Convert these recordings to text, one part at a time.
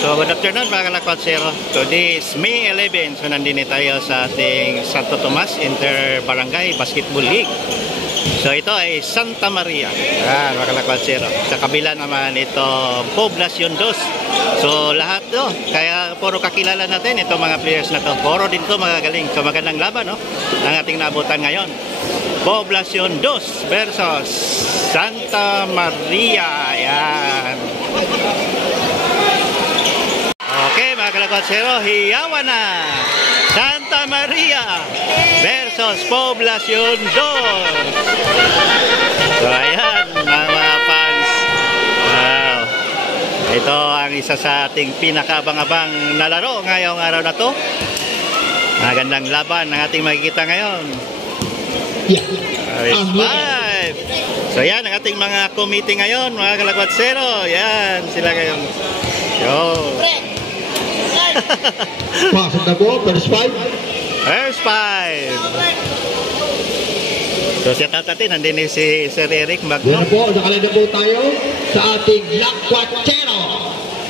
So good afternoon mga kalakotsero. So this May 11, so nandini tayo sa ating Santo Tomas Inter-Barangay Basketball League. So ito ay Santa Maria. Yan mga kalakotsero. Sa kabila naman ito Poblacion 2. So lahat to, kaya puro kakilala natin itong mga players na to. Puro din to magagaling. So magandang laban no, ang ating naabutan ngayon. Poblacion 2 versus Santa Maria. Yan. Okay mga kalakotsero, hiyawan na Santa Maria versus Poblacion 2. So ayan mga fans, wow. Ito ang isa sa ating pinakabang-abang na laro ngayong araw na to. Magandang laban ang ating makikita ngayon. Five. So yan ang ating mga committee ngayon mga kalakotsero. Yan sila ngayon. Yo. Pasok na po, first five. First five. So siya tatatin, nandun si Sir Eric Magno. Yan po, nakalala na po tayo sa ating Lakwachero.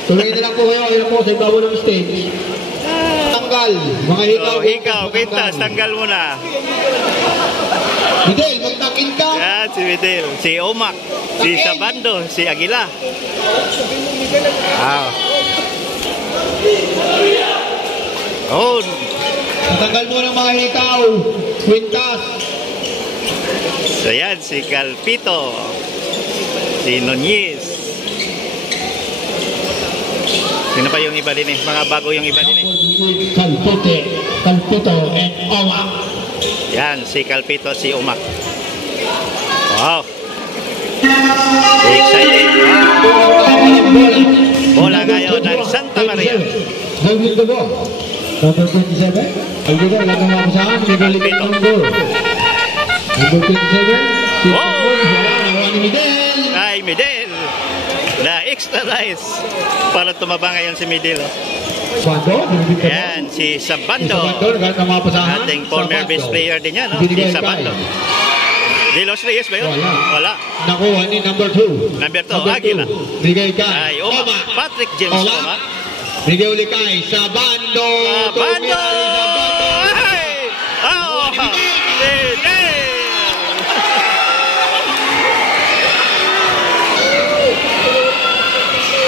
Tuloy na lang po kayo, ayun po sa ibabaw ng stage. Tanggal, mga hikaw. So ikaw, Quintas, tanggal mo na. Miguel, magtakin ka. Yan, si Miguel, si Omak, si Sabando, si Aguila. Wow. Oh. Tanggal mo ng mga hikaw. Quintas. So yan, si Calpito, si Nunez. Sino pa yung iba din eh? Mga bago yung iba din eh. Calpito and Omak. Yan, si Calpito, si Omak. Wow. Excited. Bola ngayon ng Santa Maria. Calpito po. Number 27. Calpito, lagang mga pasahan. Calpito. Number 27. Oh! Ay, Midel. Na extra nice. Para tumaba ngayon si Midel. Sabando. Ayan, si Sabando. Ating former best player din yan, no? Si Sabando. De Los Reyes ba yun? Wala. Nakuha ni number 2. Number 2, Aguila. Bigay ka. Ay, Oma. Patrick James Oma. Bigay uli kay Sabando. Sabando! Ay! Oh!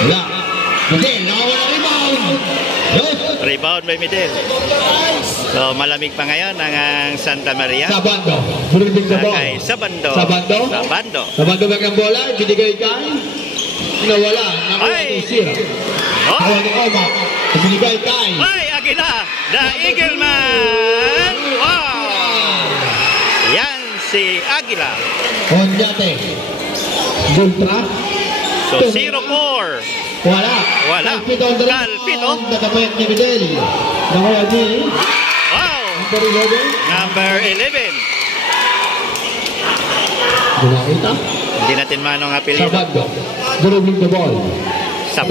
Wala. Midel, nakawa na rebound. Rebound by Midel. So malamig pa ngayon ang Santa Maria. Sabando. Buliting sa ball. Okay, Sabando. Sabando. Sabando. Sabando ba ang bola? Binigay kay? Nawala. Nakuha Ay! ni Sira. Oh! Nakuha ni Oma. Binigay kay? Ay, Aguila! The Eagle Man! Wow! Yan si Aguila. Onyate. Bultra. So 0-4. Wala. Wala. Calpito. Calpito. Natapayak ni Midel. Nakuha ni Wow! number 11. Number 11. Ginakita. Hindi natin manong apelido. Sabando. Dribbling the ball. Sab.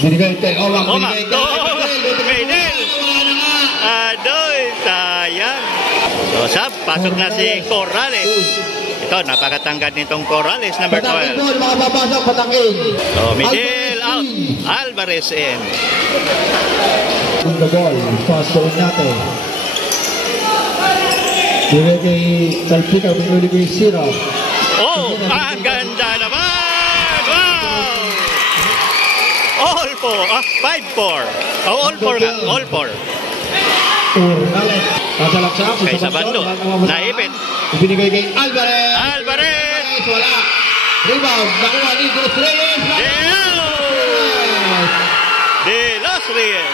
Binigay kay Oma. Oma. Binigay kay Midel. Adoy, sayang. So sab, pasok na si Corrales. Ito, napakatangkad nitong Corrales, number 12. Patakin mga papasok, patakin. So, Midel out. Alvarez in. The ball, fast ball natin. Binigay kay Calpito, binigay kay Sira. Oh, ang ganda naman! Wow! All 4. 5-4. Oh, all 4 nga. All 4. Urnalet. Kasalaksak. Kay Sabando. Naipit. Binigay kay Alvarez. Alvarez! Wala. Rebound. Nakuha ni Dos Reyes. De Los Reyes.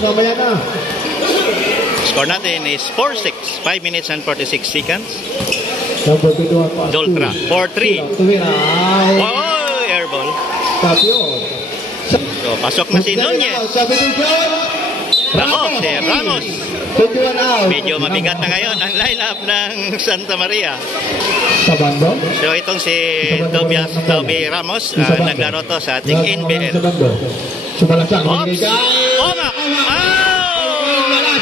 Mamaya na. Score natin is 4-6. 5 minutes and 46 seconds. Number 21 pass. Doltra. 4-3. Tumira. Oh, airball. Tapio. So, pasok na si Nunez. Substitution. Ramos, si Ramos. 21 out. Medyo mabigat na ngayon ang lineup ng Santa Maria. Sabando. So itong si Toby Ramos, naglaro to sa ating NBL. Sumalaksak. Ops! Oma! Wala.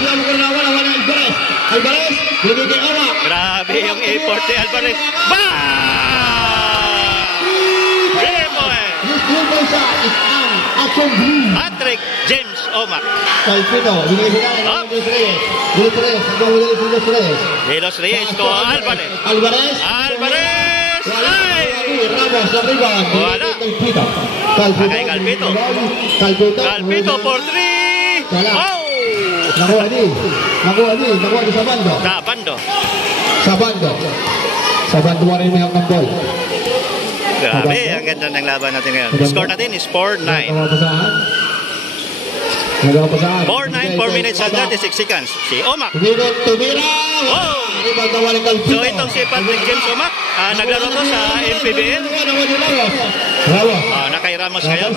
Alvarez. Binigay Oma. Grabe yung effort ni Alvarez. Bang! Game point! Patrick James Omac. Calpito, binigay sila ng Up. Los Reyes. Los Reyes, ang gawin si Los Reyes. De Los Reyes to Alvarez. Alvarez. Alvarez! Wala. Ay! Ramos, arriba. Wala. Calpito. Calpito. Kay Calpito. Calpito. Calpito for 3. Wala. Oh! Nakuha di. Nakuha di sa bando. Sa bando. Sa bando. Sa bando mo rin may ang ball. Grabe, ang ganda ng laban natin ngayon. Score natin is 4-9. Nagawa pa saan? 4-9, 4 minutes and 36 seconds. Si Omac. Tumira! Oh! So itong si Patrick James Omac, naglaro to sa MPBL. Nakay Ramos ngayon.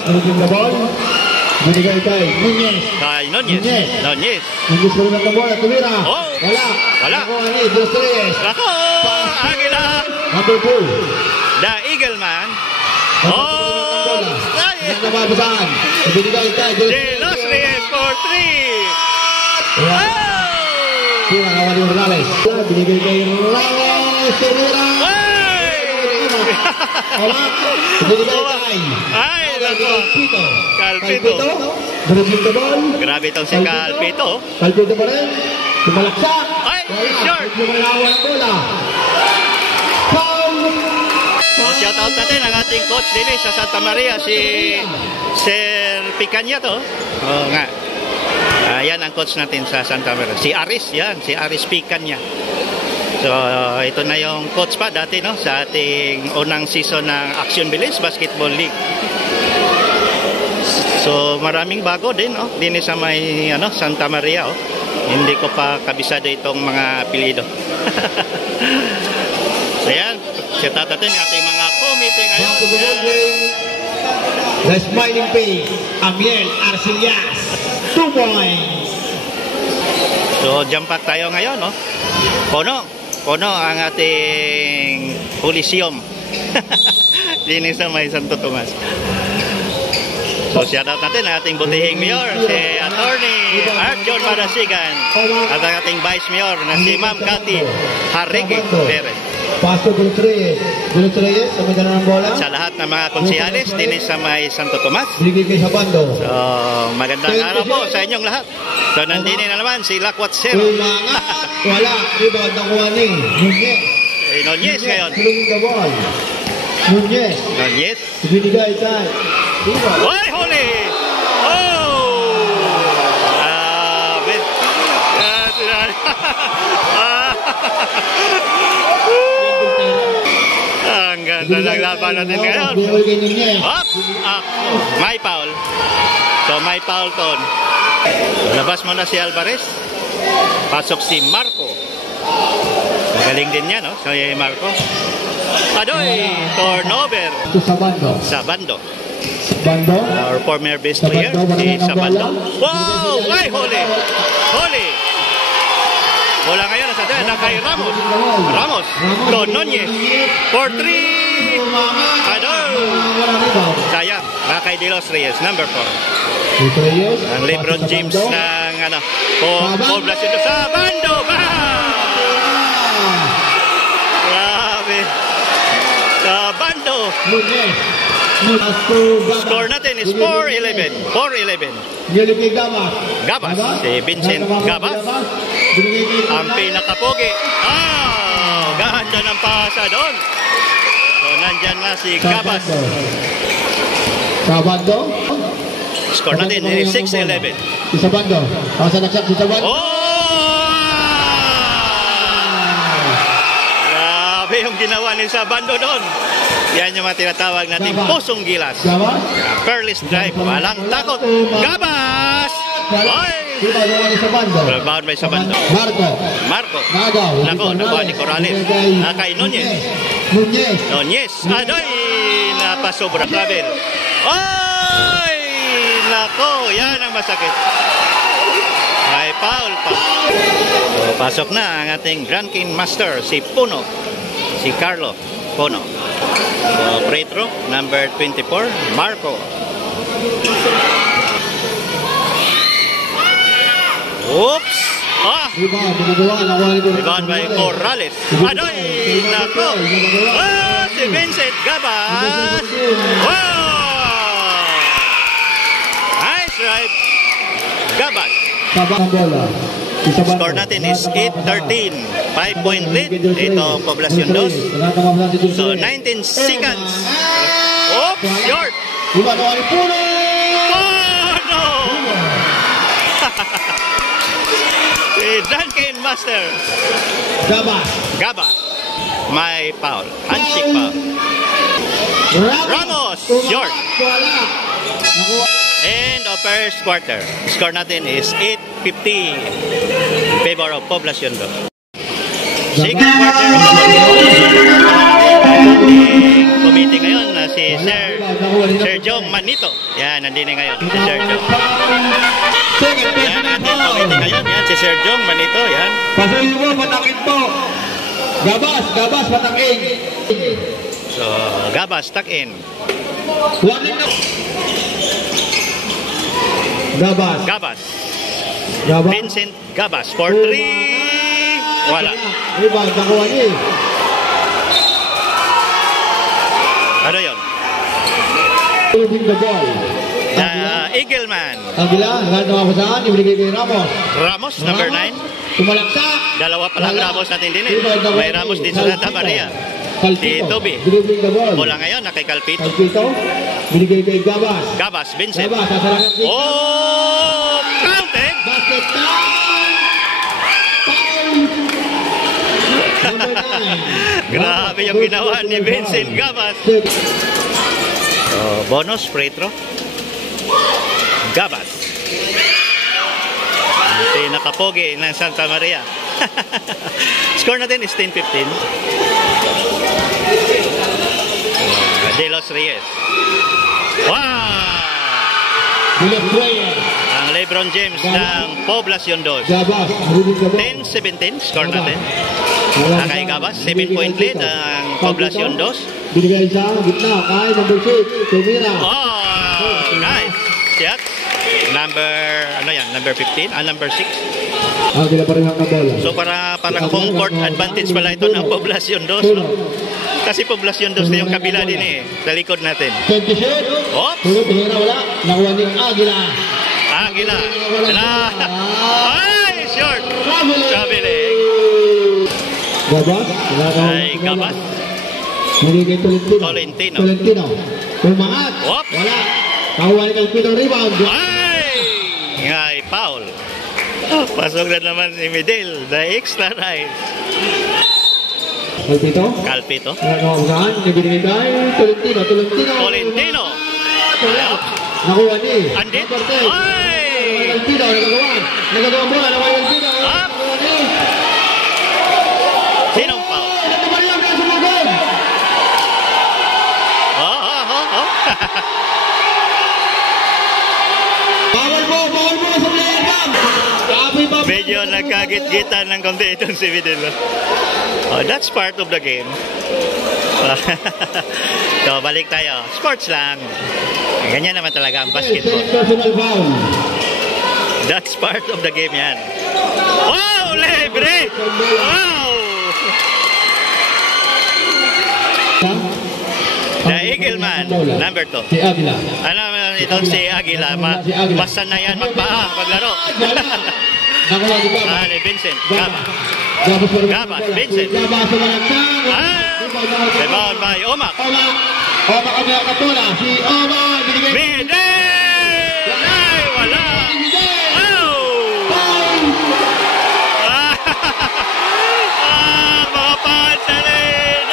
Binigay kay Nunez. Kay Nunez. Nunez. Nunez ko rin ang bola. Tumira. Oh! Wala. Wala. Nakuha ni Dos Reyes. Ako! Agila! Number 2. The Eagle Man. Oh! Nakababasan. Binigay kay De Los Reyes for 3. Oh! Sira, nakuha ni Morales. Binigay kay Ramos. Tumira. Ay! Binigay kay Ay! Nako! Calpito. Calpito. Dribbling the ball. Grabe itong si Calpito. Calpito pa rin. Tumalaksak. Ay! Short! Lumalawan ang bola. Foul. So, shout out natin ang ating coach din sa Santa Maria, si Sir Picaña to. Oo nga. Yan ang coach natin sa Santa Maria. Si Aris, yan. Si Aris Picaña. So, ito na yung coach pa dati, no? Sa ating unang season ng Action Bilis Basketball League. So, maraming bago din, no? Din sa may, Santa Maria, oh. Hindi ko pa kabisado itong mga apelyido. So, yan. Shout out natin yung ating mga committee ngayon. The smiling face, Amiel Arcillas. 2 points. So, jump pack tayo ngayon, no? Puno ang ating Coliseum. Dini sa may Santo Tomas. So, shout out natin ang ating butihing mayor, si Attorney Art John Marasigan, at ang ating Vice Mayor na si Ma'am Cathy Harrique Perez. Paso de los Reyes. De los Reyes, sa may ng bola. Sa lahat ng mga konsehalis, dini sa may Santo Tomas. Binigay kay sa bando. So, magandang araw po sa inyong lahat. So, nandini na naman si Lakwat Zero. Umangat. Wala. Rebound nakuha ni Nunez. Nunez ngayon. Throwing the ball. Nunez. Nunez. Binigay kay. Why holy? Oh! Ang ganda ng laban natin ngayon. Up! May foul. So may foul ton. Labas mo na si Alvarez. Pasok si Marco. Magaling din niya, no? So Marco. Adoy! Turnover. Sa bando. Our former best player, si Sabando. Wow! Ay, huli! Huli! Bola ngayon sa dyan, kay Ramos. Ramos, Don Nunez, for 3. Sayang, kay De Los Reyes, number 4. Ang Lebron James ng poblasyon ito sa Bando. Grabe. Sa Bando. Score natin is 4-11. 4-11. Gabas, si Vincent Gabas. Ang pinakapogi. Ganda ng pasa doon. So, nandyan na si Gabas. Sabando. Score natin is 6-11. Si Sabando. Sa naksak si Sabando. Grabe yung ginawa ni Sabando doon. Yan yung mga tinatawag nating pusong gilas. Pearless drive. Walang takot. Gabas! Oy! Rebound by Sabando. Marco. Nako, nakuha ni Corrales. Kay Nunez. Nunez. Adoy! Napasobra. Travel. Oy! Nako, yan ang masakit. Ay, foul pa. So, pasok na ang ating ranking master, si Puno. Si Carlo Puno. So, free throw, number 24, Marco. Oops! Rebound by Corrales. Adoy! Nako! Si Vincent Gabas! Wow! That's right. Gabas. Sabang bola. Score natin is 8-13. 5-point lead. Ito, Poblacion 2. So, 19 seconds. Oops, short. Oh, no! Si Duncan Master. Gabas. May foul. Handshake foul. Ramos, short. End of first quarter. Score natin is 8-50 in favor of Poblacion 2. Second quarter of committee ngayon na si Sir Jong Manito. Yan, nandini ngayon si Sir Jong. Yan, natin committee ngayon. Yan, si Sir Jong Manito. Yan. Pasuhin mo, patakin po. Gabas, patakin. So, Gabas, tuck in. Gabas. Vincent Gabas for 3. Wala. Ano yun? Eagleman. Ramos, number 9. Dalawa pa lang Ramos natin din eh. May Ramos din sa Santa Maria. Si Toby. Bola ngayon na kay Calpito. Binigay kay Gabas. Gabas, Vincent. Oh! Counted! Basket Number 9. Grabe yung ginawa ni Vincent Gabas. Bonus, free throw. Gabas. Pinakapogi ng Santa Maria. Score natin is 10-15. De Los Reyes. Wow! Ang LeBron James ng Poblacion 2. 10-17 score natin. Kay Gabas, 7-point lead ang Poblacion 2. Binigay sa gitna kay number 6, Tumira. Oh, nice. Shot. Number 15, number 6. Agila pa rin ang kabola. So parang home court advantage pala ito ng Poblacion 2, no? Kasi Poblacion 2 na yung kabila din eh, sa likod natin. Oops! Wala. Nakuha ni Agila. Ay, short! Traveling. Gabas. Ay, Gabas. Binigay Tolentino. Pumangat. Oops! Wala. Nakuha ni Calpito rebound. Ay, foul. Pasok na naman si Medel. The extra nice. Calpito. Binigay kay Tolentino. Nakuha ni. Andit. Ay! Calpito. Nagagawa bola. Nakuha ni Calpito. Sinong foul? Bawal mo sa player cam. Medyo nagkagit-gitan ng konti itong si Vidal. That's part of the game. So, balik tayo. Sports lang. Ganyan naman talaga ang basketball. That's part of the game yan. Wow! Libre! Wow! The Eagleman, number 2. Si Agila. Ano itong si Agila? Basta na yan magpaa, paglaro. Ni Vincent. Gabas, Vincent. Rebound by Omak. Omak ang mga katula. Si Omak. Medel! Ay, wala. Mga pantalin.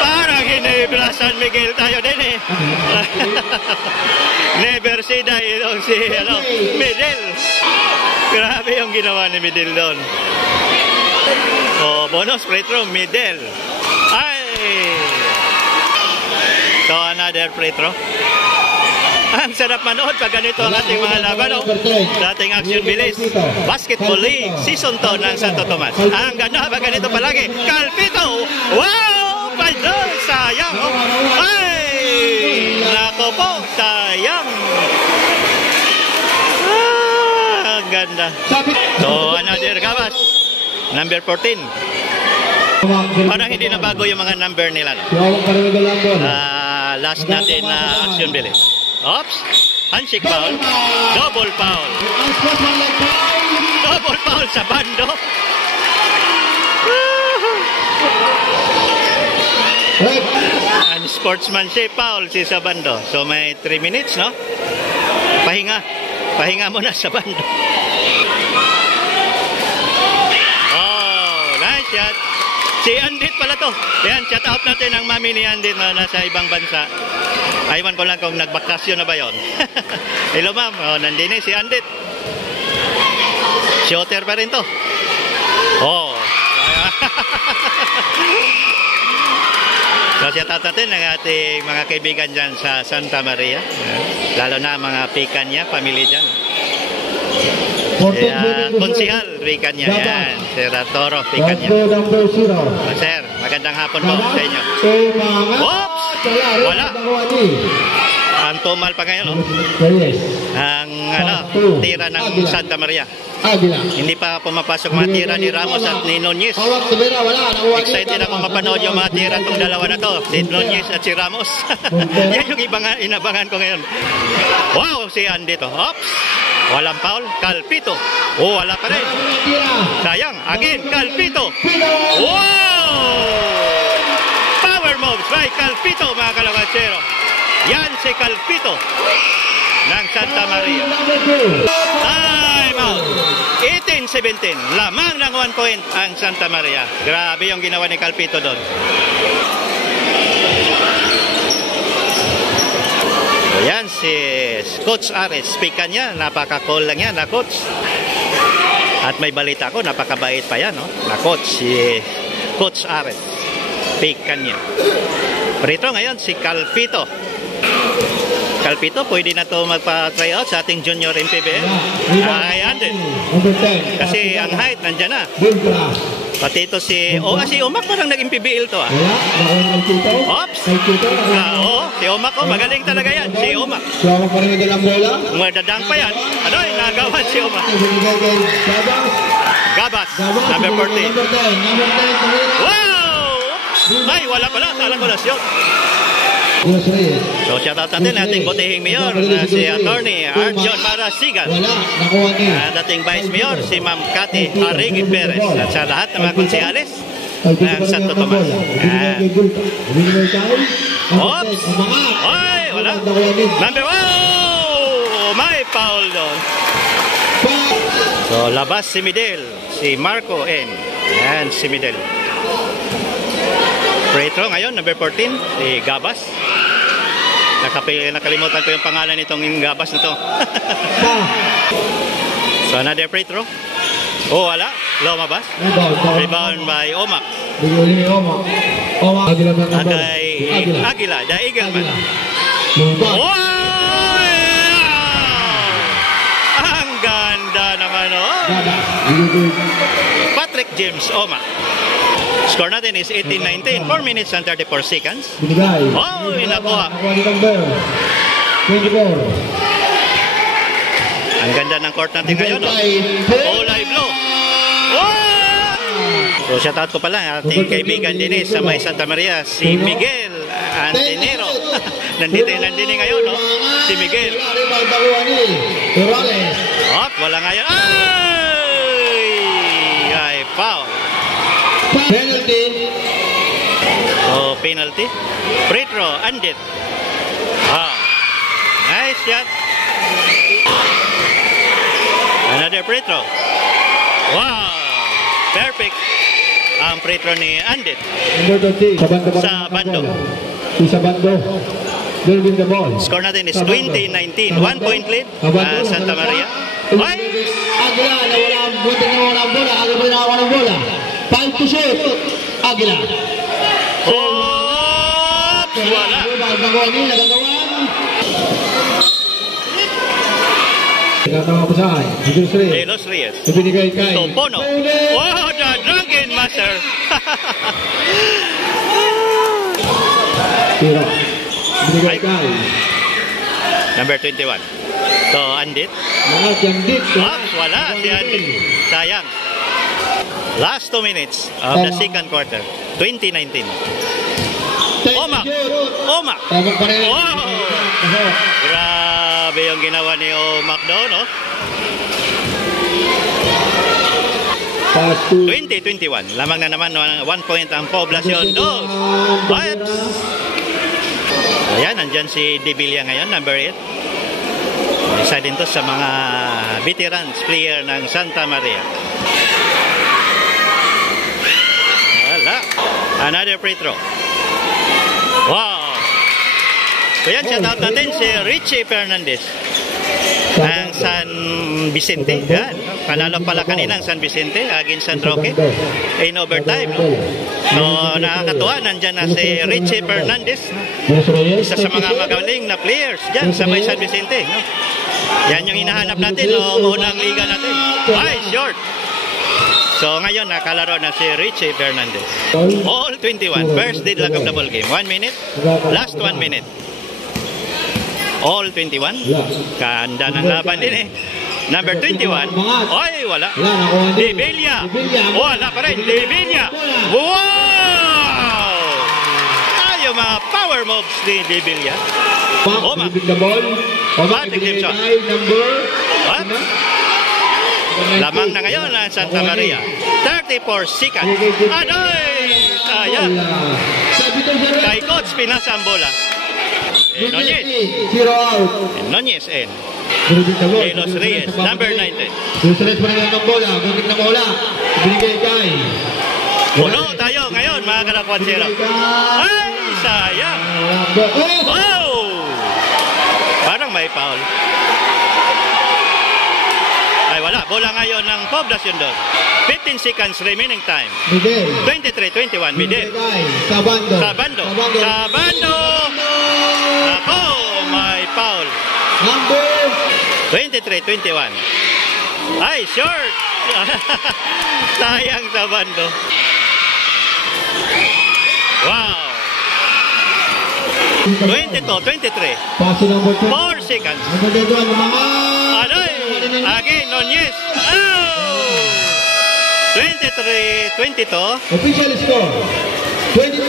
Parang hinibra San Miguel tayo din eh. Never say die itong si Medel. Grabe yung ginawa ni Medel doon. Bonus free throw, Medel. Ay! So, another free throw. Ang sarap manood pag ganito ang ating mga laban. Sa ating Action Bilis Basketball League Season 2 ng Santo Tomas. Ang ganda pag ganito palagi. Calpito! Wow! Paldol! Sayang! Ay! Nako po! Sayang! Ang ganda. So, another Gabas. Number 14. Parang hindi na bago yung mga number nila. No? Last natin na Action Bilis. Oops. Handshake foul. Double foul. Unsportsmanlike foul. Double foul sa bando. Red. Unsportsmanship foul si Sabando. So may 3 minutes, no? Pahinga. Pahinga muna sa bando. Oh, nice shot. Si Andit pala to. Yan, shout out natin ang mami ni Andit na nasa ibang bansa. Aywan ko lang kung nagbakasyon na ba yon. Hello ma'am, oh, nandini si Andit. Shooter pa rin to. Oh. So, shout out natin ang ating mga kaibigan dyan sa Santa Maria. Lalo na mga pikan niya, pamilya dyan. Konsihal, pikan niya. Yan, Sir Arturo, pikan niya. Oh, sir, magandang hapon po sa inyo. Oops! Wala. Ang tumal pa ngayon, oh. Ang tira ng Santa Maria. Hindi pa pumapasok mga tira ni Ramos at ni Nunez. Excited ako mapanood yung mga tira itong dalawa na to, si Nunez at si Ramos. Yan yung inabangan ko ngayon. Wow, si Andy to. Oops! Walang foul. Calpito. Oh, wala pa rin. Sayang. Again, Calpito. Wow! Power moves by Calpito, mga kalakatsero. Yan si Calpito ng Santa Maria. Time out. 18-17. Lamang ng 1 point ang Santa Maria. Grabe yung ginawa ni Calpito doon. Yan si Coach Ares. Pikan niya. Napaka-cool lang yan na Coach. At may balita ko, napakabait pa yan, no? Na Coach. Si Coach Ares. Pikan niya. Prito ngayon si Calpito. Calpito, pwede na to magpa-try out sa ating junior MPBL. Ayan din. Kasi ang height, nandyan na. Pati ito si Omak parang nag-MPBL to, ah. Oops! Oo, si Omak, magaling talaga yan. Si Omak. Madadang pa yan. Ano, nagawan si Omak. Gabas, number 14. Wow! Ay, wala pala. Kala ko na siya. So, shout out natin ating butihing mayor na si Attorney Arjon Marasigan. Dating Vice Mayor si Ma'am Cathy Arigui Perez. At sa lahat ng mga konsehalis ng Santo Tomas. Oops! Ay, wala. Number 1! May foul doon. So, labas si Midel. Si Marco N. Yan, si Midel. Free throw ngayon, number 14, si Gabas. Nakalimutan ko yung pangalan nitong Gabas na to. So, another free throw. Oh, wala. Lumabas. Rebound by Omak. Aguila, the Eagle man. Wow! Ang ganda naman, oh. Patrick James Omak. Score natin is 18-19. 4 minutes and 34 seconds. Oh, inakuha. Ang ganda ng court natin ngayon. Kulay blue. Oh! So, shout out ko pala ating kaibigan din sa may Santa Maria, si Miguel Antinero. Nandito ngayon, no? Si Miguel. Oh, wala ngayon. Ay, foul. Penalty. Oh, penalty. Free throw, Andit. Wow. Nice shot. Another free throw. Wow. Perfect. Ang free throw ni Andit. Sa bando. Sa bando. Score natin is 20-19. 1 point lead. Santa Maria. Ay! Aguila, nawala ang bola. Aguila, nawala ang bola. 5 to shoot. Aguila. Oops! Wala. Elos Reyes. Topono. Wow, the drunken master. Number 21. So, Andit. Oops, wala si Andit. Sayang. Last 2 minutes of the second quarter. 2019. Omak. Wow. Grabe yung ginawa ni Omak doon, no? Pass to 20-21. Lamang na naman 1 point ang poblasyon doon. Vibes! Ayan, nandyan si De Villa ngayon, number 8. Isa din to sa mga veterans player ng Santa Maria. Wala. Another free throw. Wow! So yan, shout out natin si Richie Fernandez ng San Vicente. Yan. Panalo pala kanina ang San Vicente against San Roque in overtime. No? So nakakatuwa, nandyan na si Richie Fernandez. Isa sa mga magaling na players dyan sa may San Vicente. No? Yan yung hinahanap natin noong unang liga natin. Ay, short! So ngayon nakalaro na si Richie Fernandez. All 21. First deadlock of the ball game. 1 minute. Last 1 minute. All 21. Kanda ng laban din eh. Number 21. Ay, wala. De Villa. Wala pa rin. De Villa. Wow! Ay, yung mga power moves ni De Villa. Omak. Patrick Jameson. What? Lamang na ngayon ang Santa Maria. 34 seconds. Anoy! Sayang. Kay Coach pinasa ang bola. Nunez. Nunez and De Los Reyes, number 19. Susunod pa rin ng bola. Gagit na bola. Binigay kay. Puno tayo ngayon, mga kalakwansero. Ay, sayang. Wow! Parang may foul. Ay, wala. Bola ngayon ng poblasyon doon. 15 seconds remaining time. 23-21, Midel. Sabando. Sabando. Sabando. Ako, may foul. Number 23-21. Ay, short. Sayang Sabando. Wow. 22-23. Pass number 2. 4 seconds. Number 2 mga Aray! Again, Nunez. Oh! 23-22. official score. 20.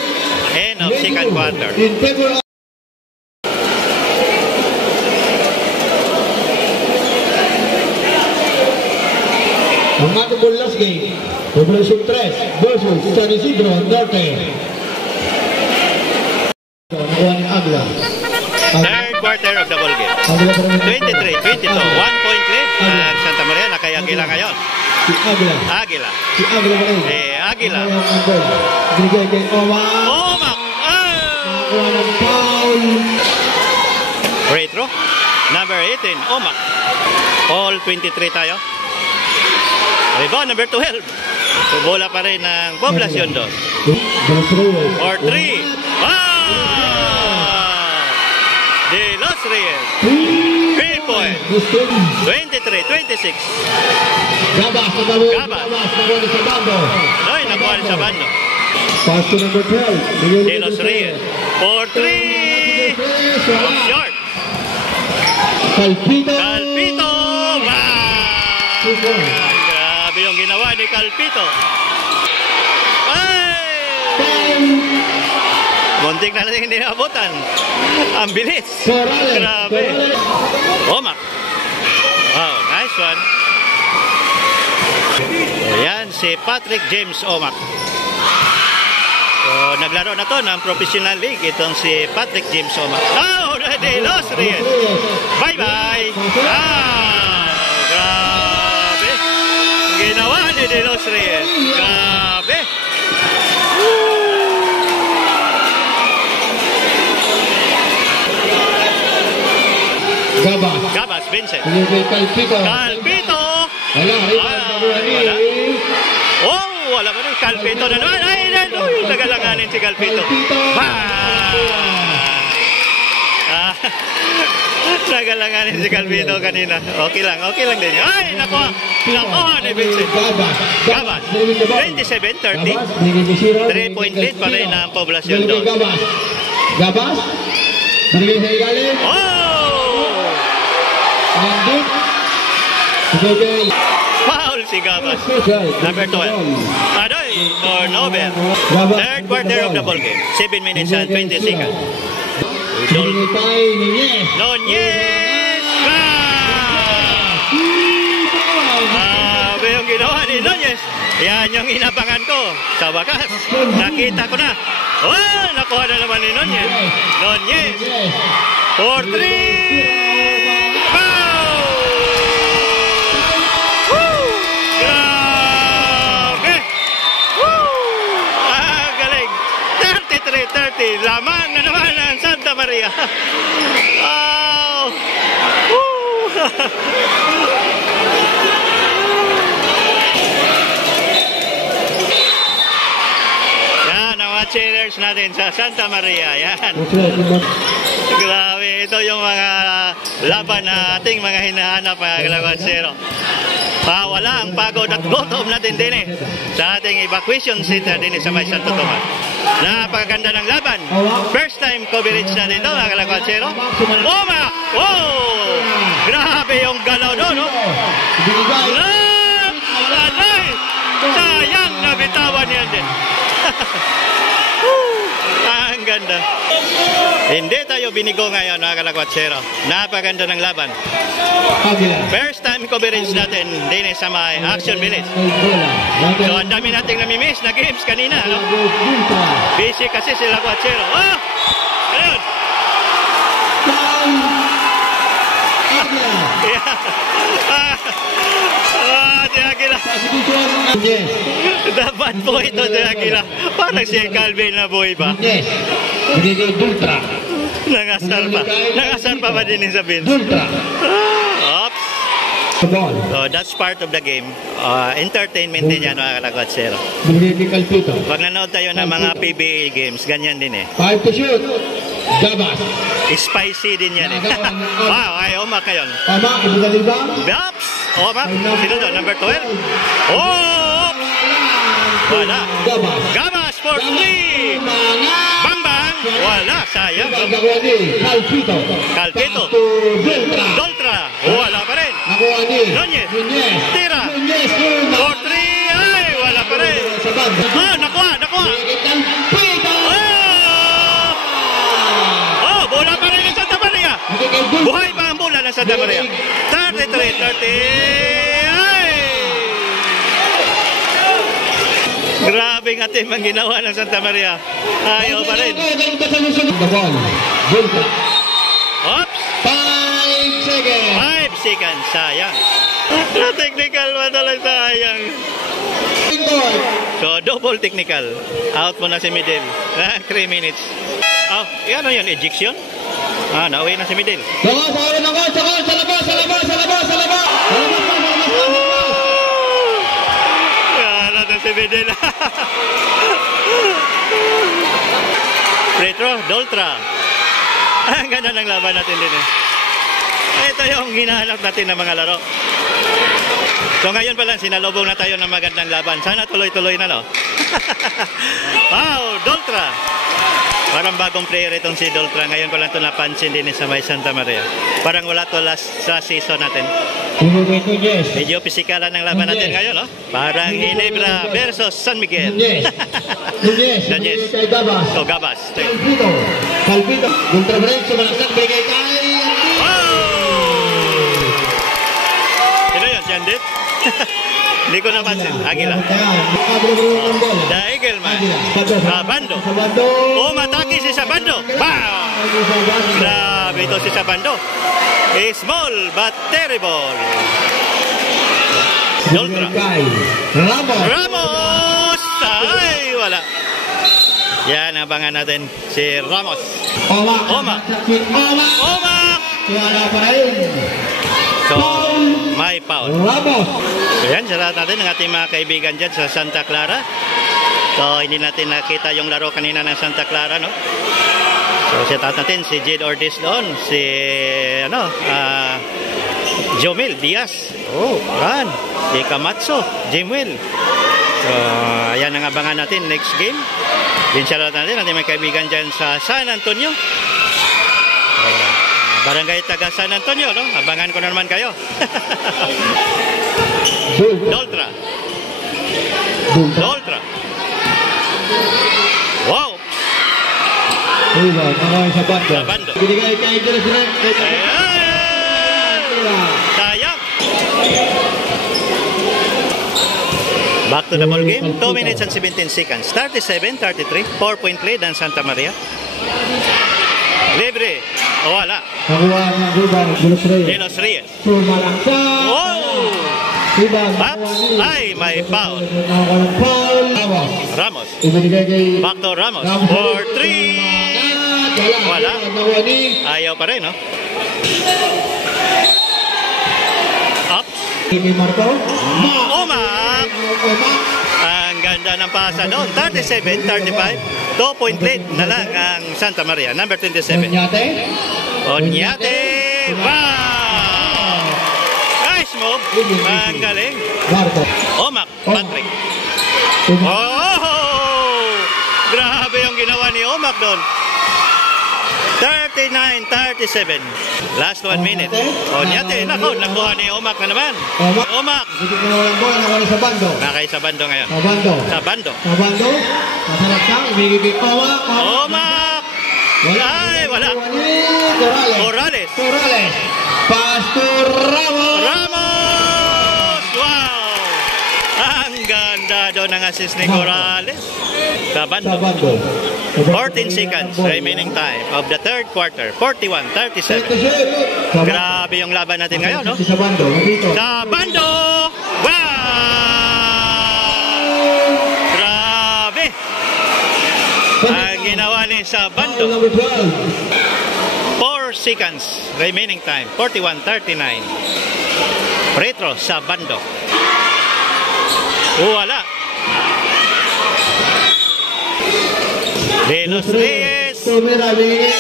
End of second quarter. In favor of ang ating last game, Poblacion 3 versus San Isidro Norte. Nakuha ni Agla. Third quarter of the ball game. 23-22. 1 point lead. Santa Maria na kay Aguila ngayon. Si Agla. Aguila. Si Agla pa rin. Aguila. Binigay kay Omak. Omak. Nakuha ng foul. Free throw. Number 18. Omak. All 23 tayo. Rebound number 12. So, bola pa rin ng poblasyon doon. Or 3. De Los Reyes. 3 points. 23-26. Gabas. Gabas. Ay, nakuha sa bando. Pass to number 12. De Los Reyes. For 3. Short. Calpito. Calpito. Wow! 2 points. Grabe yung ginawa ni Calpito. Ay! Muntik na natin hindi naabutan. Ang bilis. Grabe. Omak. Wow, nice one. Ayan, si Patrick James Omak. So, naglaro na to ng professional league. Itong si Patrick James Omak. Oh, De Los Reyes. Bye-bye. Grabe. Ginawa ni De Los Reyes. Grabe. Gabas, Vincent. Calpito. Calpito. Wala. Wala. Oh, wala pa rin. Calpito na naman. Ay, nagalanganin si Calpito. Nagalanganin si Calpito kanina. Okay lang din. Ay, nakuha ni Vincent. Gabas. 27-30. 3-point lead pa rin ang poblasyon doon. Gabas. Binigay sa ilalim. Oh! Nandun. Foul si Gabas. Number 12. Adoy, turnover. Third quarter of the ball game. 7 minutes and 20 seconds. Binigay kay Nunez. Nunez! Grabe yung ginawa ni Nunez. Yan yung inabangan ko. Sa wakas, nakita ko na. Oh, nakuha na naman ni Nunez. Nunez. 4-3. Grabe. Galing. 33-30. Lamang na naman ang Santa Maria. Oh. Yan ang mga cheerers natin sa Santa Maria. Yan. Grabe. Ito yung mga laban na ating mga hinahanap, mga kalabansero. Wala ang pagod at gutom natin din sa ating evacuation center din sa May Santo Tomas. Napakaganda ng laban. First time coverage natin ito, mga kalabansero. Oma! Oh! Grabe yung galaw doon, no? Alay! Sayang na bitawan yan din. Ang ganda. Hindi tayo binigo ngayon, mga kalakwatsero. Napaganda ng laban. First time coverage natin din sa may action minutes. So, ang dami nating namimiss na games kanina. No? Busy kasi sila kwatsero. Oh! Ayun! Tiagila. Dapat po ito, Tiagila. Parang si Calvin na buhay ba? Yes. Binigay Dultra. Nangasar pa ba din sa bin? Dultra. Oops. So that's part of the game. Entertainment din yan, mga kalakwatsero. Binigay Calpito. Pag nanood tayo ng mga PBA games, ganyan din eh. 5 to shoot. Gabas. Spicy din yan eh. Wow, ay Oma kayon. Tama, ibigay ba? Oops. Oma, sino doon? Number 12? Oops. Wala. Gabas for 3. Bambang. Wala, sayang. Calpito. Calpito. Doltra. Wala pa rin. Nunez. Tira. For 3. Ay, wala pa rin. Ah, nakuha. Oh, bola pa rin ng Santa Maria. Buhay pa ang bola ng Santa Maria. 33-30. Grabe nga team ang ginawa ng Santa Maria. Ayaw pa rin. Oops. 5 seconds. 5 seconds. Sayang. Technical madalas sayang. So, double technical. Out mo na si Midel. 3 minutes. Oh, yan yun. Ejection. Nauwi na si Midel. Sa labas. Si Midel. Retro, Doltra. Ang ganda ng laban natin din eh. Ito yung hinahanap natin ng mga laro. So ngayon pala, sinalubong na tayo ng magandang laban. Sana tuloy-tuloy na, no? Wow, Doltra. Parang bagong player itong si Doltra. Ngayon pala ito napansin din sa May Santa Maria. Parang wala to sa season natin. Medyo pisikalan ng laban natin ngayon, no? Parang Ginebra versus San Miguel. Nunez. So, Gabas. Calpito. Ultra break. Sumalaksak. Bigay kay... Sino yun? Si Andit? Hindi ko napansin. Agila. The Eagleman. Sabando. Mataki si Sabando. Wow! Grabe ito si Sabando. Small but terrible. Doltra. Ramos! Ay, wala. Yan, abangan natin si Ramos. Oma. Wala pa rin. So, may foul. So yan, salat natin ang ating mga kaibigan dyan sa Santa Clara. So, hindi natin nakita yung laro kanina ng Santa Clara, no? So, salat natin si Jade Ortiz doon. Si, Jomel Diaz. Oh, yan. Si Camacho, Jimuel. So, ayan ang abangan natin next game. Din salat natin ang ating mga kaibigan dyan sa San Antonio. Barangay taga San Antonio, no? Abangan ko na naman kayo. Doltra. Wow! Rebound, nakuha sa bando. Sa bando. Binigay kay Idris Ren. Ayan! Sayang! Back to the ball game. 2 minutes and 17 seconds. 37-33. 4-point lead ang Santa Maria. Libre. O wala. Nakuha ng rebound. Delos Reyes. Delos Reyes. Sumalangsa. Wow! Rebound. Ups! Ay, may foul. Nakuha ng foul. Ramos. Ibinigay kay Back to Ramos. For 3. Wala. Nakuha ni Ayaw pa rin, no? Ups. Kimi Marco. Omak! Ang ganda ng pasa doon. 37-35. 2-point lead na lang ang Santa Maria. Number 27. Onyate. Onyate! Wow! Nice move. Ang galing. Marco. Omak. Patrick. Oh! Grabe yung ginawa ni Omak doon. 39-37. Last 1 minute. Onyate. Nako, nakuha ni Omak na naman. Omak. Hindi ko na walang bola. Nakuha sa bando. Nakay sa bando ngayon. Sa bando. Sa bando. Sa bando. Masarap siya. Ibigay Omak. Omak! Ay, wala. Morales. Morales. Morales. Pastor Ramos. Ramos! Wow! Ang ganda doon ng assist ni Morales. Sa Sa bando. bando. 14 seconds remaining time of the third quarter. 41-37. Grabe yung laban natin ngayon, no? Sa bando. Nandito. Sa bando! Wow! Grabe! Ang ginawa ni sa bando. Number 12. 4 seconds remaining time. 41-39. Retro sa bando. Wala. Delos Reyes. Tumira. Binigay.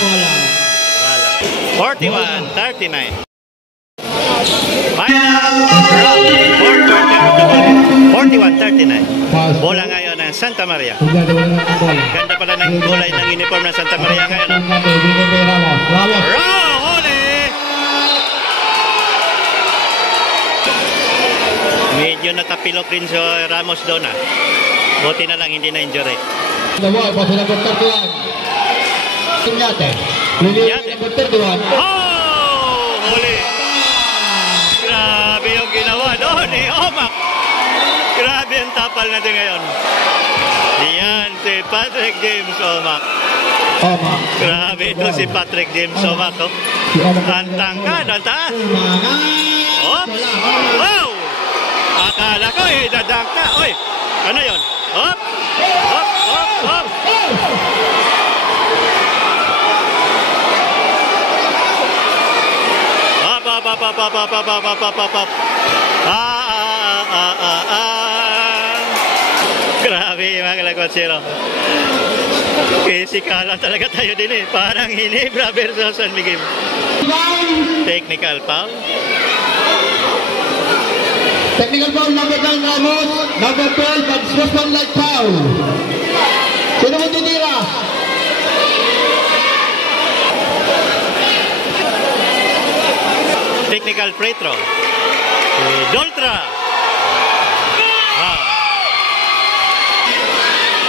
Wala. Wala. 41-39. Final round. 41-39. Bola ngayon ng Santa Maria. Ganda pala ng gulay ng uniform ng Santa Maria ngayon. Huli! Medyo natapilok rin si Ramos doon. Buti na lang hindi na injury. Oh! Huli! Grabe yung ginawa doon ni Omak. Grabe ang tapal natin ngayon. Yan si Patrick James Omak. Grabe ito si Patrick James Omak. Oh. Ang tangkad, ang taas. Oops! Wow! Akala ko dadangka. Oy! Ano yun? Hop! Hop! Hop! Hop! Hop! Grabe mga kalagwatsero. Pisikala talaga tayo din eh. Parang Ginebra versus San Miguel. Technical foul. Technical foul number 9 Ramos. Number 12 unsportsmanlike foul. Sino mo tinira? Technical free throw. Doltra. Wow.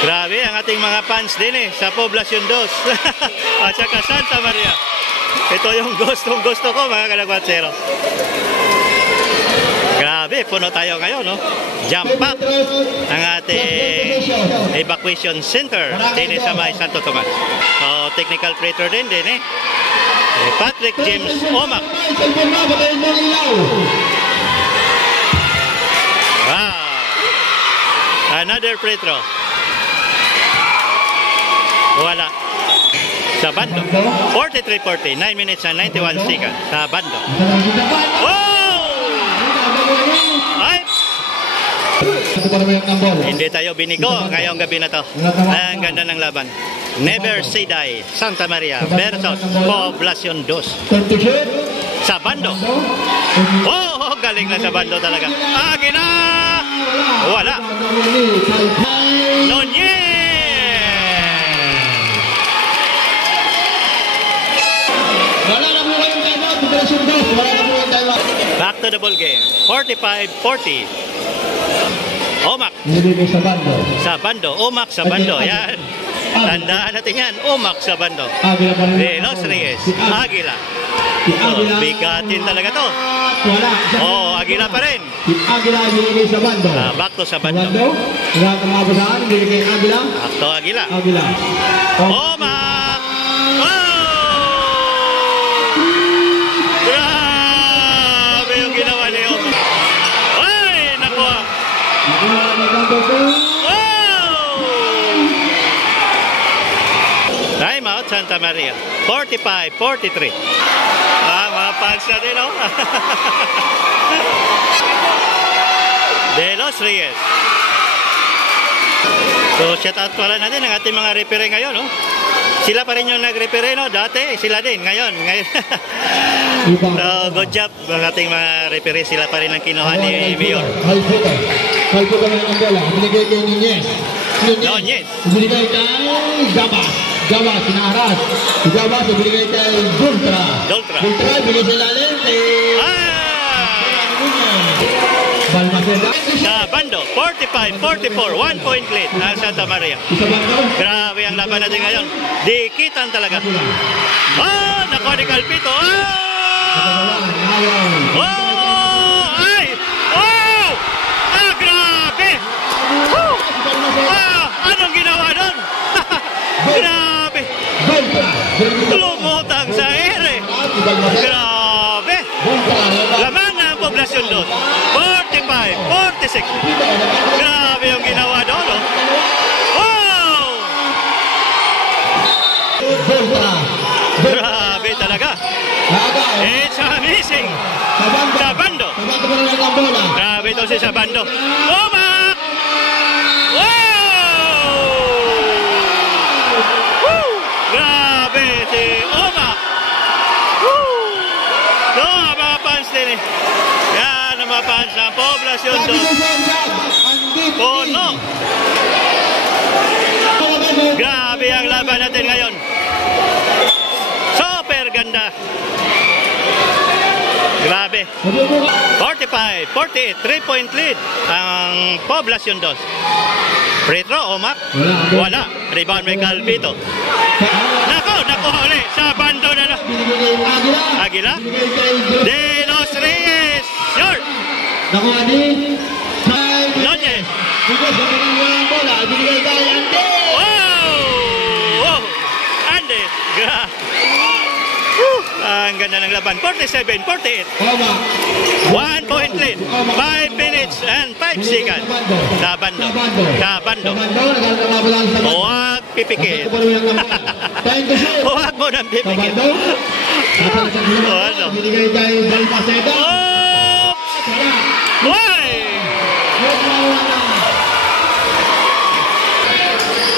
Grabe ang ating mga fans din eh sa Poblacion 2 at saka Santa Maria. Ito yung gusto ko mga kalagwatsero. Grabe, puno tayo ngayon, no? Jump up ang ating evacuation center din sa may Santo Tomas. So, technical free throw din eh. Patrick James Omak. Wow. Another free throw. Wala. Sa bando. 43-40. 9 minutes and 91 seconds. Sa bando. Oh! Ay! Hindi tayo binigo ngayong gabi na to. Ang ganda ng laban. Never Say Die, Santa Maria versus Poblacion 2. Sa bando. Oh, galing na sa bando talaga. Agina! Wala. Nonye! Wala na po kayong timeout. Poblacion 2. Wala na po kayong timeout. Back to the ball game. 45-40. Omak. Nilibig sa bando. Sa bando. Omak sa bando. Yan. Tandaan natin yan. Umak sa bando. Agila pa rin. De Los Reyes. Agila. Si Agila. Bigatin talaga to. Wala. Agila pa rin. Si Agila binigay sa bando. Back to sa Bando. bando. Wala kang mabasaan. Binigay Agila. Back to Agila. Agila. Umak! Grabe yung ginawa ni Umak. Ay, nakuha. Time out, Santa Maria. 45-43. Mga fans natin, no? De Los Reyes. So, shout out pala natin ang ating mga referee ngayon, no? Sila pa rin yung nag-referee, no? Dati, sila din. Ngayon. So, good job ang ating mga referee. Sila pa rin ang kinuha ni Mayor. Halputa na ng bola. Binigay kay Nunez. Nunez. Binigay kay Gabas. Gabas, sinaharas. Si Gabas, binigay kay Dultra. Dultra. Dultra, binigay sa ilalim kay Balmaceda. Sa bando, 45-44, 1 point lead ang Santa Maria. Isa bando. Grabe ang laban natin ngayon. Dikitan talaga. Nakuha ni Calpito. Grabe. Anong ginawa doon? Grabe. Lumutang sa ere. Grabe. Laman na ang poblasyon doon. 45-46. Grabe yung ginawa doon. Grabe talaga. It's amazing. Sabando. Grabe ito si Sabando. Umak! Grabe si Umak. Mga fans din eh. Yan ang mga fans ng poblasyon doon. Puno. Grabe ang laban natin ngayon. Super ganda. Grabe. 45-48, 3-point lead ang poblasyon dos. Free throw, Umak. Wala. Rebound may Calpito. Nakuha ulit sa bando na. Agila. De Los Reyes. Short. Nakuha ni Nunez. Ande. Ang ganda ng laban. 47-48. 1 point lead. 5 minutes and 5 seconds. Sabando. Huwag pipikit. Huwag mo nang pipikit. Ano? Why?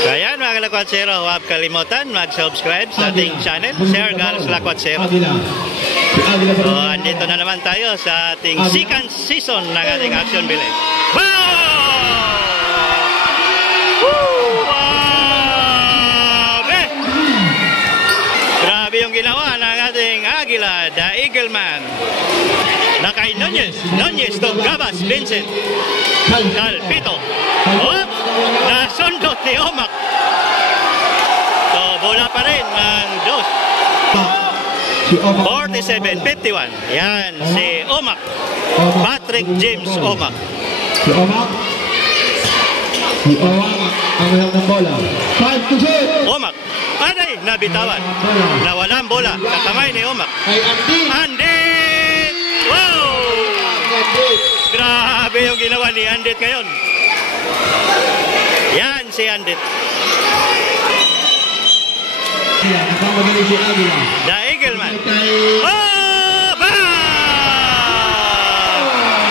Kaya mga kalakwatsero, huwag kalimutan mag-subscribe sa ating channel, Sir Gals Lakwatsero. So, andito na naman tayo sa ating second season ng ating Action Village. Grabe yung ginawa ng ating Agila, the Eagle Man. Na kay Nunez to Gabas, Vincent. Calpito. Nasundot ni Umak. So, bola pa rin ng dos. 47-51. Yan, si Umak. Patrick James Umak. Si Umak ang mahal ng bola. 5 to shoot. Umak. Anay, nabitawan. Nawalan bola. Kakamay ni Umak. Kay Andit! Wow! Grabe yung ginawa ni Andit ngayon. Yan si Andit. Nagkamagaling si Agila. The Eagle Man.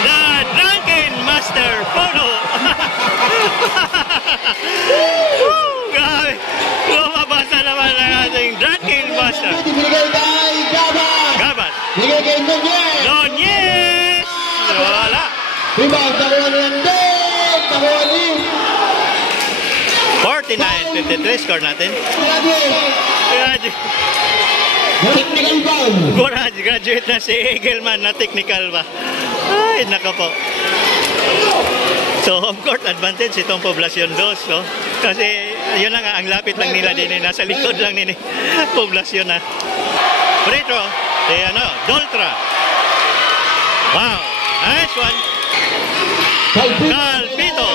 The Drunken Master Pono. Grabe. Lumabas na naman ang ating Drunken Master. Binigay kay Gabas. Gabas. Binigay kay Nunez. Nunez. Wala. Rebound. Nakuha ni Andit. Nakuha ni 49-53 score natin. Technical foul. Graduate na si Eagleman na technical ba? Ay, nako po. So, home court advantage itong poblasyon dos, no? Kasi yun na nga, ang lapit lang nila din. Nasa likod lang nila. Poblasyon na. Free throw. Doltra. Wow. Nice one. Calpito.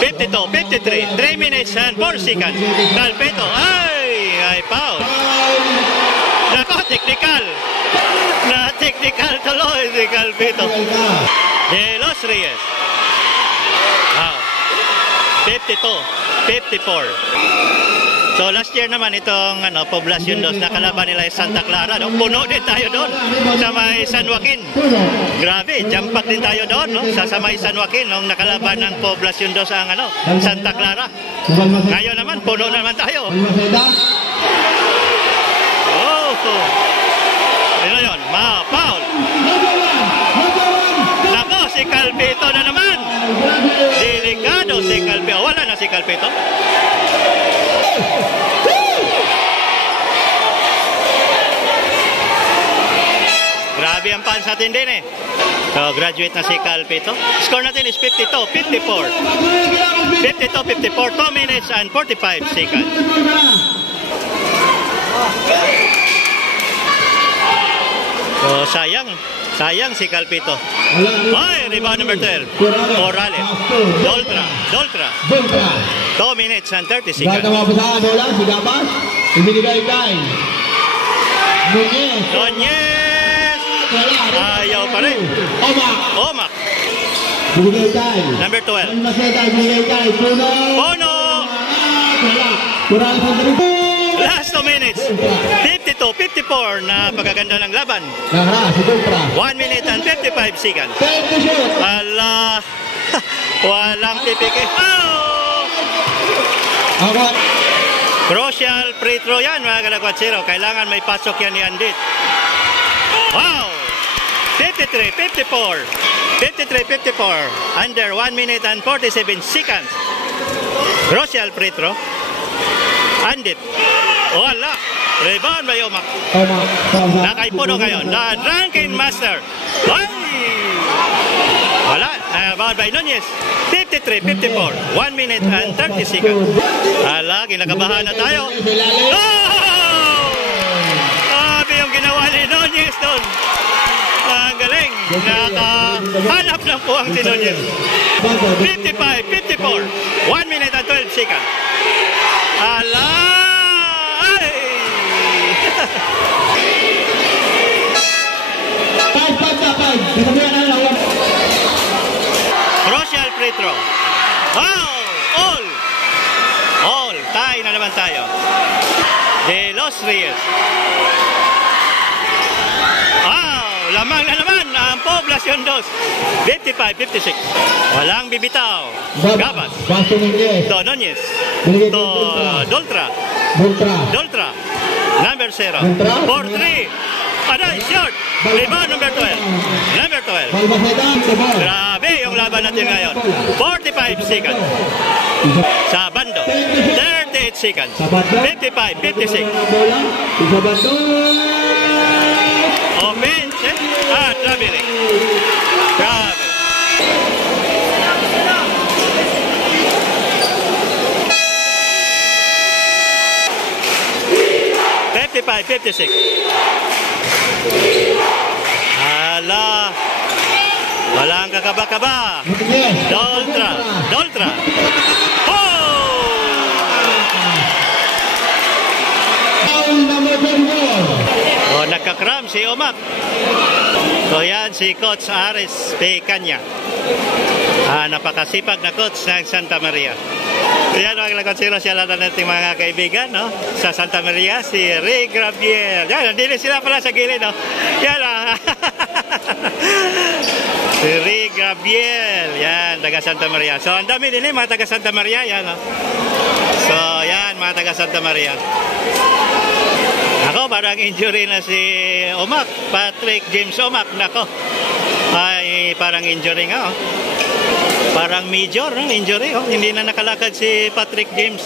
52, 53. 3 minutes and 4 seconds. Calpito. Ay, foul. Nako, technical. Na-technical tuloy si Calpito. De Los Reyes. Wow. 52, 54. So last year naman itong Poblacion 2 na kalaban nila ay Santa Clara. No? Puno din tayo doon sa may San Joaquin. Grabe, jumpak din tayo doon no? sa may San Joaquin nung nakalaban ng Poblacion 2 ang Santa Clara. Ngayon naman, puno naman tayo. Ano yun? Foul. Nako, si Calpito na naman. Delikado si Calpito. Wala na si Calpito. Grabe ang pans natin din eh. So, graduate na si Calpito. Score natin is 52-54. 52-54. 2 minutes and 45 seconds. So, sayang si Calpito. Ay, rebound number 12. Morales. Doltra. 2 minutes and 30 seconds. Bola, si Gabas. Ibinigay kay Nunez. Ayaw pa rin. Omak. Ibinigay kay number 12. Ibinigay kay Puno. Last 2 minutes. 52-54 na pagkaganda ng laban. 1 minute and 55 seconds. Ala. Walang pipiki. Crucial free throw yan mga kalakwatsero. Kailangan may pasok yan ni Andit. Wow! 53-54. Under 1 minute and 47 seconds. Crucial free throw. Andit. Wala. Rebound by Omak. Nakaipuno ngayon. The ranking master. Ay! Wala. Rebound by Nunez. 53-54. 1 minute and 30 seconds. Hala, kinakabahan na tayo. Oh! Sabi yung ginawa ni Nunez doon. Ang galing. Nakahanap ng puwang si Nunez. 55-54. 1 minute and 12 seconds. Hala! Ay! Crucial free throw. Wow! All. Tie na naman tayo. De Los Reyes. Wow! Lamang na naman ang Poblacion 2. 55-56. Walang bibitaw. Gabas. Nunez. Doltra. Number 0. 4-3. Aday, short. Rebound number 12. Number 12. Grabe yung laban natin ngayon. 45 seconds. Sa bando. 38 seconds. 55-56. Offense at traveling. Grabe. $55-56. Hala. Walang kakaba-kaba. Doltra. Oh, nakakram si Omak. So yan si Coach Ares Pecanya. Napakasipag na coach ng Santa Maria. Yan mga kalakwatsero, siya lang natin mga kaibigan, no? Sa Santa Maria, si Ray Gravier. Yan, hindi sila pala sa gilid, no? Yan si Ray Gravier. Yan, taga Santa Maria. So, ang dami din mga taga Santa Maria. Yan, no? So, yan, mga taga Santa Maria. Ako, parang injury na si Omak. Patrick James Omak. Nako. Ay, parang injury nga, oh. Parang major, no? Injury, oh. Hindi na nakalakad si Patrick James.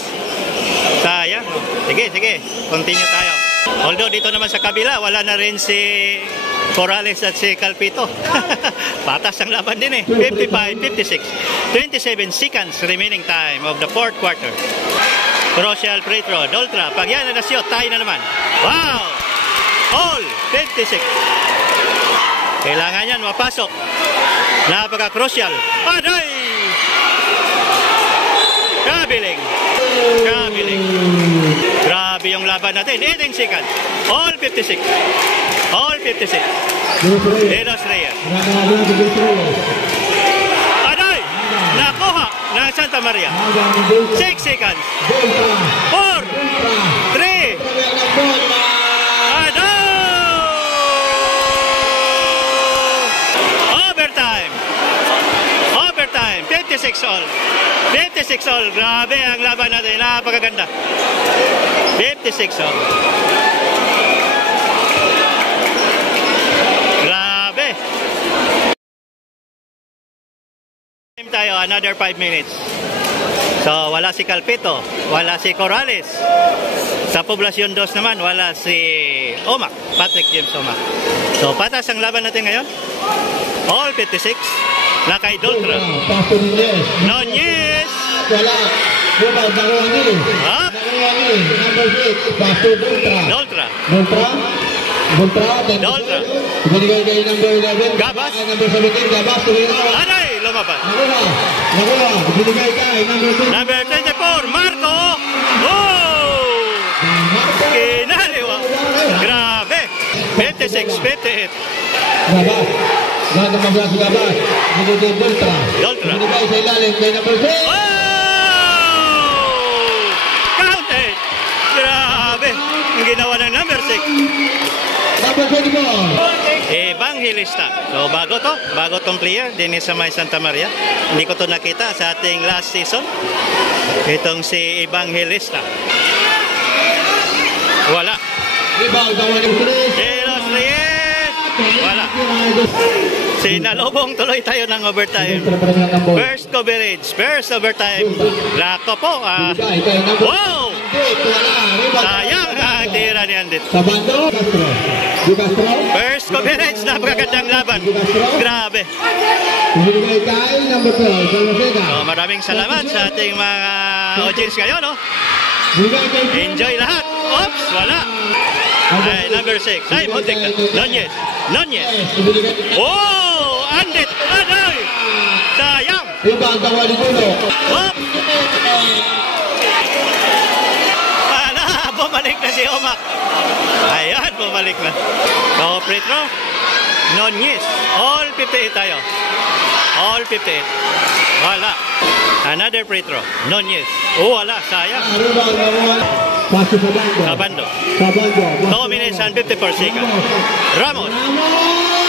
Sayang, oh. Sige. Continue tayo. Although dito naman sa kabila, wala na rin si Corrales at si Calpito. Patas ang laban din eh. 55-56. 27 seconds remaining time of the fourth quarter. Crucial free throw. Doltra, pag yan na nasiyot, tayo na naman. Wow! All 56. Kailangan yan mapasok. Napaka-crucial. Aday! Kabiling. Kabiling. Grabe yung laban natin. 18 seconds. All 56. All 56. Enos Reyes. Aday! Nakuha ng Santa Maria. 6 seconds. 4, 3, overtime. Overtime. 56 all. 56 all. Grabe ang laban natin. Napakaganda. 56 all. Grabe. Time tayo. Another 5 minutes. So, wala si Calpito. Wala si Corrales. Sa Poblacion 2 naman, wala si Omac. Patrick James Omac. So, patas ang laban natin ngayon. All 56. Na kay Doltra. Nunez. Wala. Wala. Nakuha Up. Number 6. Pastor Doltra. Doltra. Doltra. Doltra. Binigay kay number 11. Gabas. Number 17. Gabas. Aray! Lumaban. Nakuha. Binigay kay number 2. Number 24. Marco. Oh! Kinaliwa. Grabe. 56, 58. Gabas. Ganda mabla si Gabas. Binigay Doltra. Doltra. Binigay sa ilalim kay number 6. Oh! Counted. Grabe. Ang ginawa ng number 6. Number 24. Evangelista. So bago tong player din sa may Santa Maria. Hindi ko to nakita sa ating last season. Itong si Evangelista. Wala. Rebound gawa ng Cruz. Enos Reyes. Wala. Sinalubong tuloy tayo ng overtime. First coverage. First overtime. Lako po. Wow! Sayang ang tira ni Andit. Sa bando. First coverage. Napakagandang laban. Grabe. Binigay kay number 12. So, maraming salamat sa ating mga audience ngayon. No? Enjoy lahat. Oops, wala. Ay, number 6. Ay, muntik na. Nunez. Oh, Andit. Aday. Sayang. Rebound gawa ni Puno. Hop. Bumalik na si Omac. Ayan, bumalik na. So, free throw. Nunez. All 58 tayo. All 58. Wala. Another free throw. Nunez. Oh, wala. Sayang. Paso sa bando. Sa bando. 2 minutes and 54 seconds. Ramos.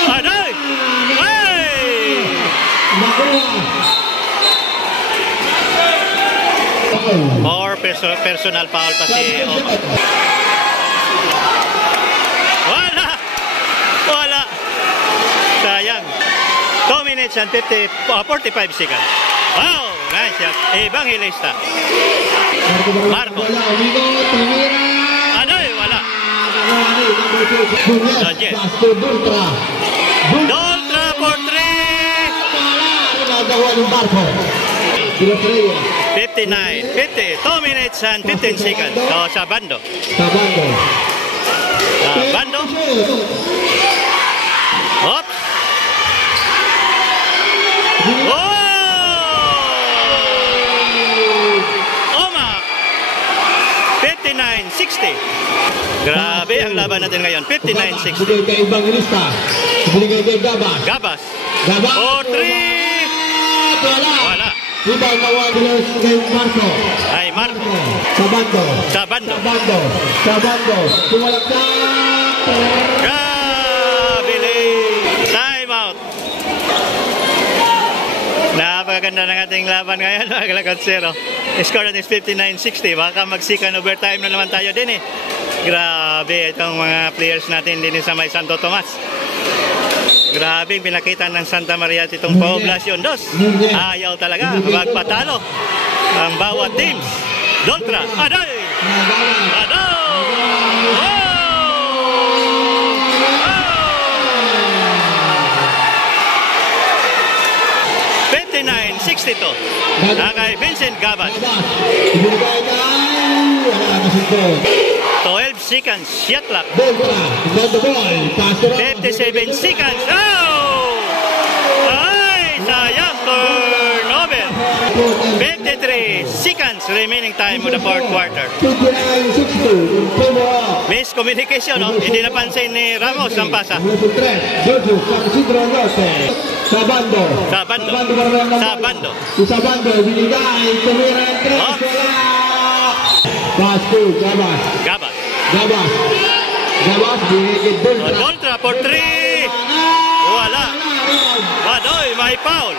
Aday! Hey! More personal foul pa si Omac. Wala. Sayang. 2 minutes and 45 seconds. Wow, nice shot. Evangelista. Marco. Aday, wala. Nunez. Doltra for 3. 59, 50, 2 minutes and 15 seconds. So, sa bando. Bando. Hop. Oh! Omac. 59-60. Grabe ang laban natin ngayon. 59-60. Binigay kay Evangelista. Binigay kay Gabas. Oh, 3. Wala. Rebound gawa kay Marco. Ay, Marco. Sa bando. Tumalaksak. Time out. Napakaganda ng ating laban ngayon, mga kalakatsero. Score is 59-60. Baka mag-second overtime na naman tayo din eh. Grabe itong mga players natin din sa may Santo Tomas. Grabe pinakita ng Santa Maria at itong Poblacion 2. Ayaw talaga magpatalo ang bawat teams. Doltra. Aday! Oh! na kay Vincent Gabas. Gabas. Ibigay kay... Wala kasunod. 12 seconds, shot clock. Boga. Got the ball. Pass to Ramos. 57 seconds. Oh! Ay, sayang. Turnover. 53 seconds remaining time of the fourth quarter. 59-62 in favor of Miscommunication, no? Hindi napansin ni Ramos ang pasa. Jojo San Isidro Norte. Sabando. Sabando. Sabando. Sabando. Binigay. Tumira ng 3. Oh. Wala. Pass to Gabas. Gabas. Gabas. Gabas. Binigay Doltra. Doltra for 3. Wala. Badoy, may foul.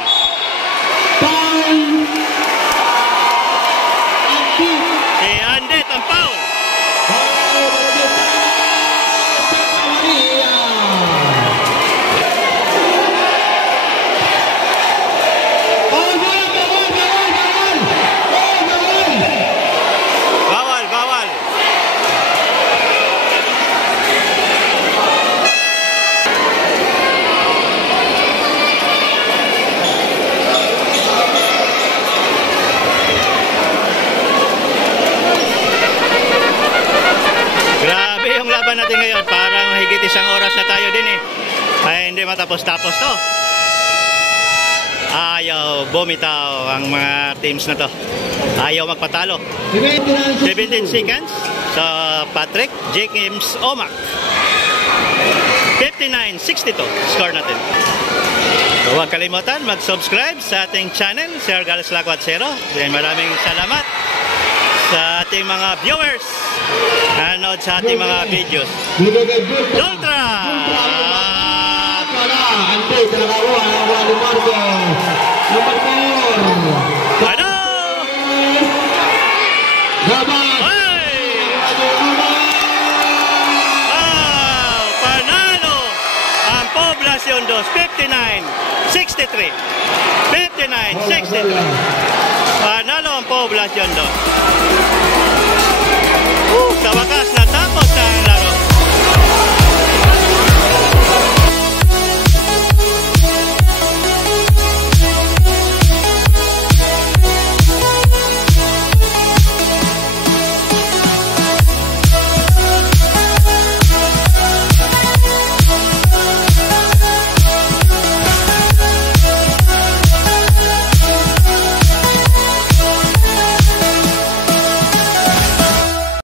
Foul. Si Andet ang foul. Bawal, bawal. Grabe yung laban natin ngayon. Parang higit isang oras na tayo din eh. Ay hindi matapos-tapos to. Ayaw bumitaw ang mga teams na to. Ayaw magpatalo. 17 seconds sa Patrick James Omac. 59-62 score natin. So, huwag kalimutan mag-subscribe sa ating channel, Sir Gales Lakwat Zero. Maraming salamat sa ating mga viewers. Nanood sa ating mga videos. Doltra! Ante, nakakuha ang Wally Marco. Number 4. Ano? Gabas. Ay! Wow! Panalo ang Poblacion 2, 59-63. 59-63. Panalo ang Poblacion 2.